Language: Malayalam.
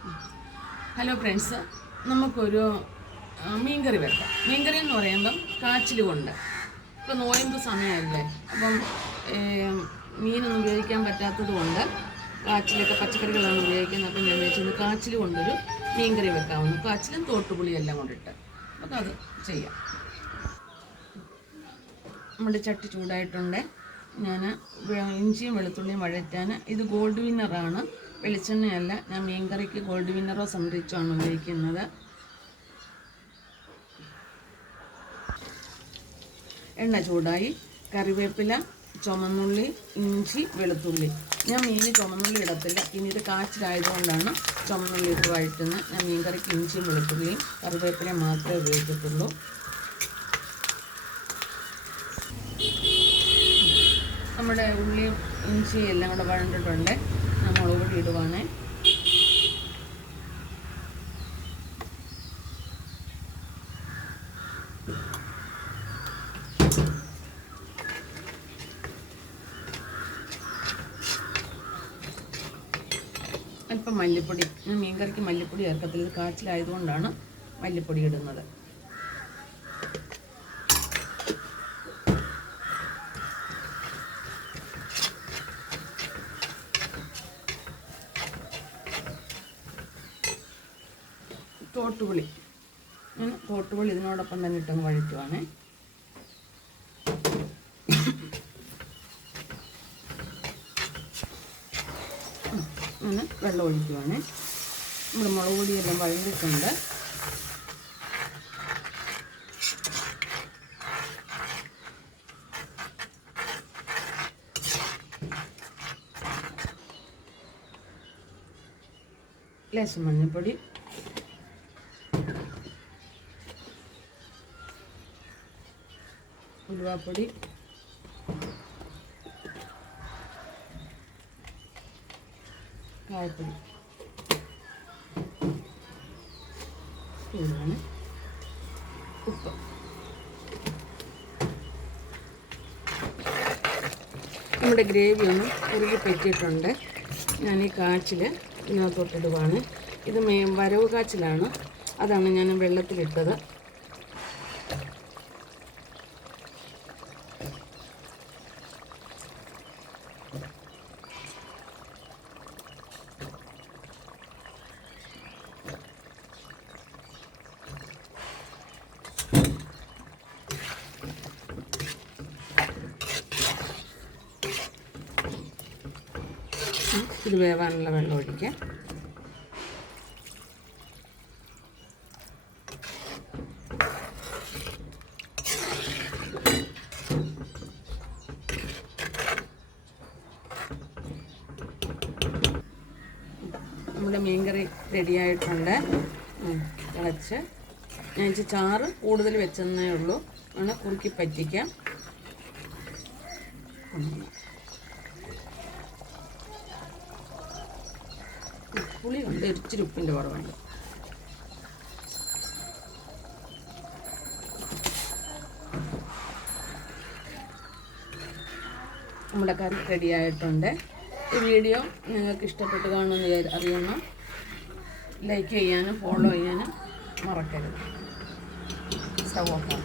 ഹലോ ഫ്രണ്ട്സ്, നമുക്കൊരു മീൻകറി വെക്കാം. മീൻകറി എന്ന് പറയുമ്പം കാച്ചിൽ കൊണ്ട്, ഇപ്പോൾ നോയമ്പ് സമയമല്ലേ, അപ്പം മീനൊന്നും ഉപയോഗിക്കാൻ പറ്റാത്തത് കൊണ്ട് കാച്ചിലൊക്കെ പച്ചക്കറികളാണ് ഉപയോഗിക്കുന്നത്. അപ്പം ഞാൻ വെച്ചത് കാച്ചിൽ കൊണ്ടൊരു മീൻകറി വെക്കാവുന്നു. കാച്ചിലും തോട്ടുപുളിയും എല്ലാം കൊണ്ടിട്ട് അപ്പം അത് ചെയ്യാം. നമ്മുടെ ചട്ടി ചൂടായിട്ടുണ്ട്. ഞാൻ ഇഞ്ചിയും വെളുത്തുള്ളിയും വഴറ്റാൻ, ഇത് ഗോൾഡ് വിന്നറാണ്, വെളിച്ചെണ്ണയല്ല. ഞാൻ മീൻകറിക്ക് ഗോൾഡ് വിന്നറോ സംരക്ഷോ ആണ് ഉപയോഗിക്കുന്നത്. എണ്ണ ചൂടായി. കറിവേപ്പില, ചുമന്നുള്ളി, ഇഞ്ചി, വെളുത്തുള്ളി. ഞാൻ മീന് ചുമന്നുള്ളി ഇടത്തില്ല, പിന്നീട് കാച്ചിലായതുകൊണ്ടാണ് ചുമന്നുള്ളി ഇട്ട് വഴറ്റുന്നത്. ഞാൻ മീൻകറിക്ക് ഇഞ്ചിയും വെളുത്തുള്ളിയും കറിവേപ്പിലയും മാത്രമേ ഉപയോഗിക്കത്തുള്ളൂ. നമ്മുടെ ഉള്ളിയും ഇഞ്ചിയും എല്ലാം കൂടെ വഴണ്ടിട്ടുണ്ട്. ഞാൻ മുളക് പൊടി ഇടുവാണേ. അല്പം മല്ലിപ്പൊടി. ഞാൻ മീൻകറിക്ക് മല്ലിപ്പൊടി ചേർക്കത്തില്ല, ഇത് കാച്ചിലായതുകൊണ്ടാണ് മല്ലിപ്പൊടി ഇടുന്നത്. തോട്ടുപുളി. ഞാൻ തോട്ടുപുളി ഇതിനോടൊപ്പം തന്നെ ഇട്ടങ്ങ് വഴറ്റുവാണേ. അങ്ങനെ വെള്ളം ഒഴിക്കുവാണേ. നമ്മുടെ മുളക് പൊടിയെല്ലാം വഴണ്ടിട്ടുണ്ട്. ലേശം മഞ്ഞൾപ്പൊടി, ഉലുവാപ്പൊടി, കായപ്പൊടി, ഇതാണ് ഉപ്പ്. നമ്മുടെ ഗ്രേവി ഒന്ന് കുറുകി പറ്റിയിട്ടുണ്ട്. ഞാൻ ഈ കാച്ചിൽ ഇതിനകത്തോട്ടിടുവാണ്. ഇത് വരവ് കാച്ചിലാണ്, അതാണ് ഞാൻ വെള്ളത്തിലിട്ടത്. ഇത് വേവാനുള്ള വെള്ളം ഒഴിക്കാം. നമ്മുടെ മീൻകറി റെഡിയായിട്ടുണ്ട്. തിളച്ച് ഞാൻ ചാറ് കൂടുതൽ വെച്ചെന്നേ ഉള്ളൂ, അങ്ങനെ കുറുക്കി പറ്റിക്കാം. പുളി ഉണ്ട്, ഇച്ചിരി ഉപ്പിൻ്റെ കുറവുണ്ട്. നമ്മുടെ കറി റെഡിയായിട്ടുണ്ട്. ഈ വീഡിയോ നിങ്ങൾക്ക് ഇഷ്ടപ്പെട്ട് കാണുമെന്ന് അറിയണം. ലൈക്ക് ചെയ്യാനും ഫോളോ ചെയ്യാനും മറക്കരുത്. Stove off.